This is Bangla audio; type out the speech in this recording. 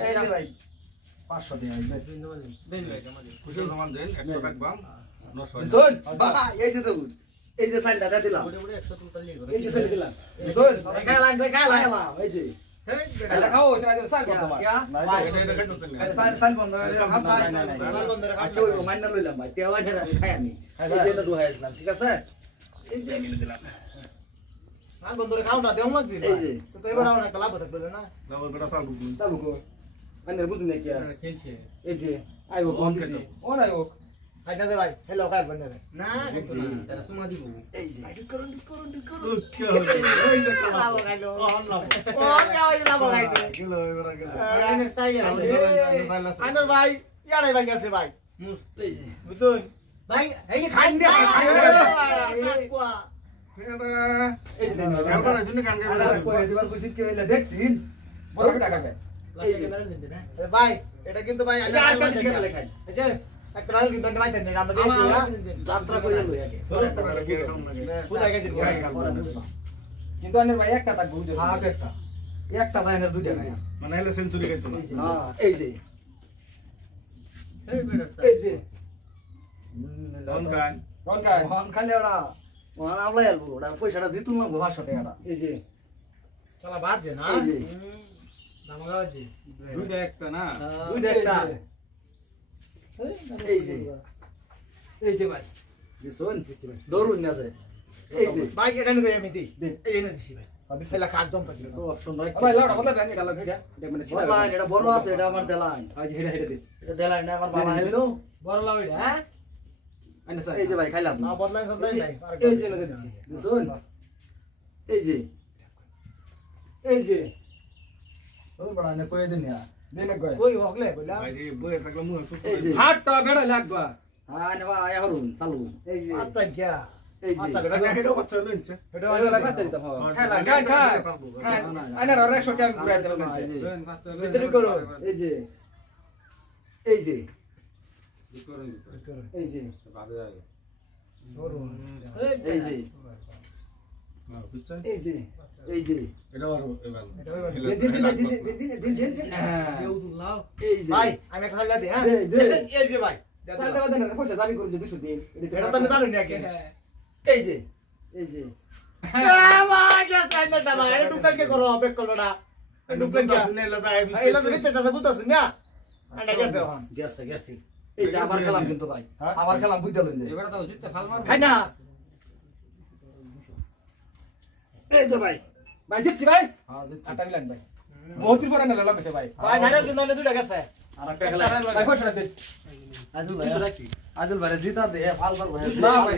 এই যে ভাই 500 টাকা দেন ভাই আমাদের খুশি রহমান দেন 100 টাকা বাম 900 শোন বাবা এই যে দেবো এই যে সাইলটা দে দিলাম মোটামুটি 143 করে এই যে সাইল দিলাম শোন খাইলাম এই যে এটা খাও ওই সাইড সাইড করতে পার ভাই এটা খাইতো তো না সাইল বন্ধ করে হাফ না সাইল বন্ধ করে আচ্ছা ওই মাইনা লইলাম ভাই তেও এটা খাই আমি এই যে দুহাই দিলাম ঠিক আছে এই যে মিলে দিলাম সাল বন্ধরে খাও না দেও মজি এই যে তো এবার আমরা লাভ থাকবে না লাভ বেটা চালু চালু কর মানে বুঝুন নাকি খেলছে এই যে আইও কোন দিছি ও নাই ও খাইটা দে ভাই হেলো কার বন্ধে দে না তারা সুমা দিব এই যে করুন এই যে লাভ গাইলো ও হামলা ও আমি লাভ গাইতে গেল এবার গেল আইনের সাইলে আইনের ভাই ইয়ারে ভাই গেছে ভাই এই যে বুঝুন ভাই এই খাইন দে কোয়া এটা এই যে এবার শুনে গান গাইবে আরে কই দিবার কইছি কি হইলা দেখছিন বড় টাকা কে এই যে ভাই এটা কিন্তু ভাই এটা আরেকটা দিকে লেখাই এই যে একটা রান কিন্তু ভাই দেন আমরা দেখি যাত্রা কইয়া লই আগে বুঝাই গেছি কিন্তু আনের ভাই একটা থাকবে বুঝছো হ্যাঁ একটা দাইনের দুইটা না মানে হলে সেঞ্চুরি গাইতো না হ্যাঁ এই যে এই যে কোন গান কোন গায় হন খালি ওরা ওরা আমলাই আলবো ওরা পয়সাটা জিতুল না 500 টাকা এই যে চলা বাদ দে না এই যে দামগা আছে দুইটা একটা না দুইটা একটা এই যে এই যে ভাই শুন দৌড়ুন না যায় এই যে ভাই এটা নিতে আমি দিই এই যে দিছি ভাই বিসমিল্লাহ খা একদম পাকি তো অপশন রাখ ভাই লাউডা বদলা দেন এটা লাগে এটা মানে বলা এটা বড় আছে এটা আমার দেলাইন আজ হেডা হেডা দে এটা দেলাইন না আমার বাবা হইলো বড় লাউ এটা হ্যাঁ আইনা স্যার এই যে ভাই খাইলাম না বদলাই সবলাই নাই এই যে লাগে দিছি শুন এই যে এই যে ও বড় না কই দিন না দেনে কই কই হকলে কইলা ভাই এই বইয়ে থাকলে মুখ সুপ এই যে হাতটা বেড়া লাগবা হ্যাঁ না ভাই হরুন চালু এই যে আচ্ছা গিয়া এই যে আচ্ছা আগে হেডো বাচ্চা লইছে এটা ভাই বাচ্চা দিতাম হ্যাঁ না গান খা আইনা রে 100 টাকা ঘুরাই দিলাম ভিতরে করো এই যে এই যে এই যে এই যে হ্যাঁ বুঝছ এই যে এই যে এটা আর এবার দিন এই যে ভাই আমি একটা খাইলা দে হ্যাঁ এই যে ভাই চালটা বাদে না পয়সা দাবি করুন যে 200 দিন এটা তো জানো নি আগে এই যে এই যে ভাই গেছে আইনাটা ভাই এটা ডুপ্লিকেট কে করো বেক করবে না ডুপ্লিকেট শুনে এলা যায় এলা তো বিচ্ছে দাসা বুঝতাছ না আইনা গেছে এখন গেছে গেছে এই যে আবার খেলাম কিন্তু ভাই আবার খেলাম বুঝতে লইন যে এবারে তো জিততে ফাল মার খাই না এই যে ভাই ভাই জিতছি ভাই হ্যাঁ আটা মিলান ভাই বহুত দিন পরে না লাগছে ভাই ভাই নারে কিন্তু না দুইটা গেছে আর একটা খেলা ভাই পয়সা দে আজুল ভাই জিতা দে ফাল ফাল ভাই না ভাই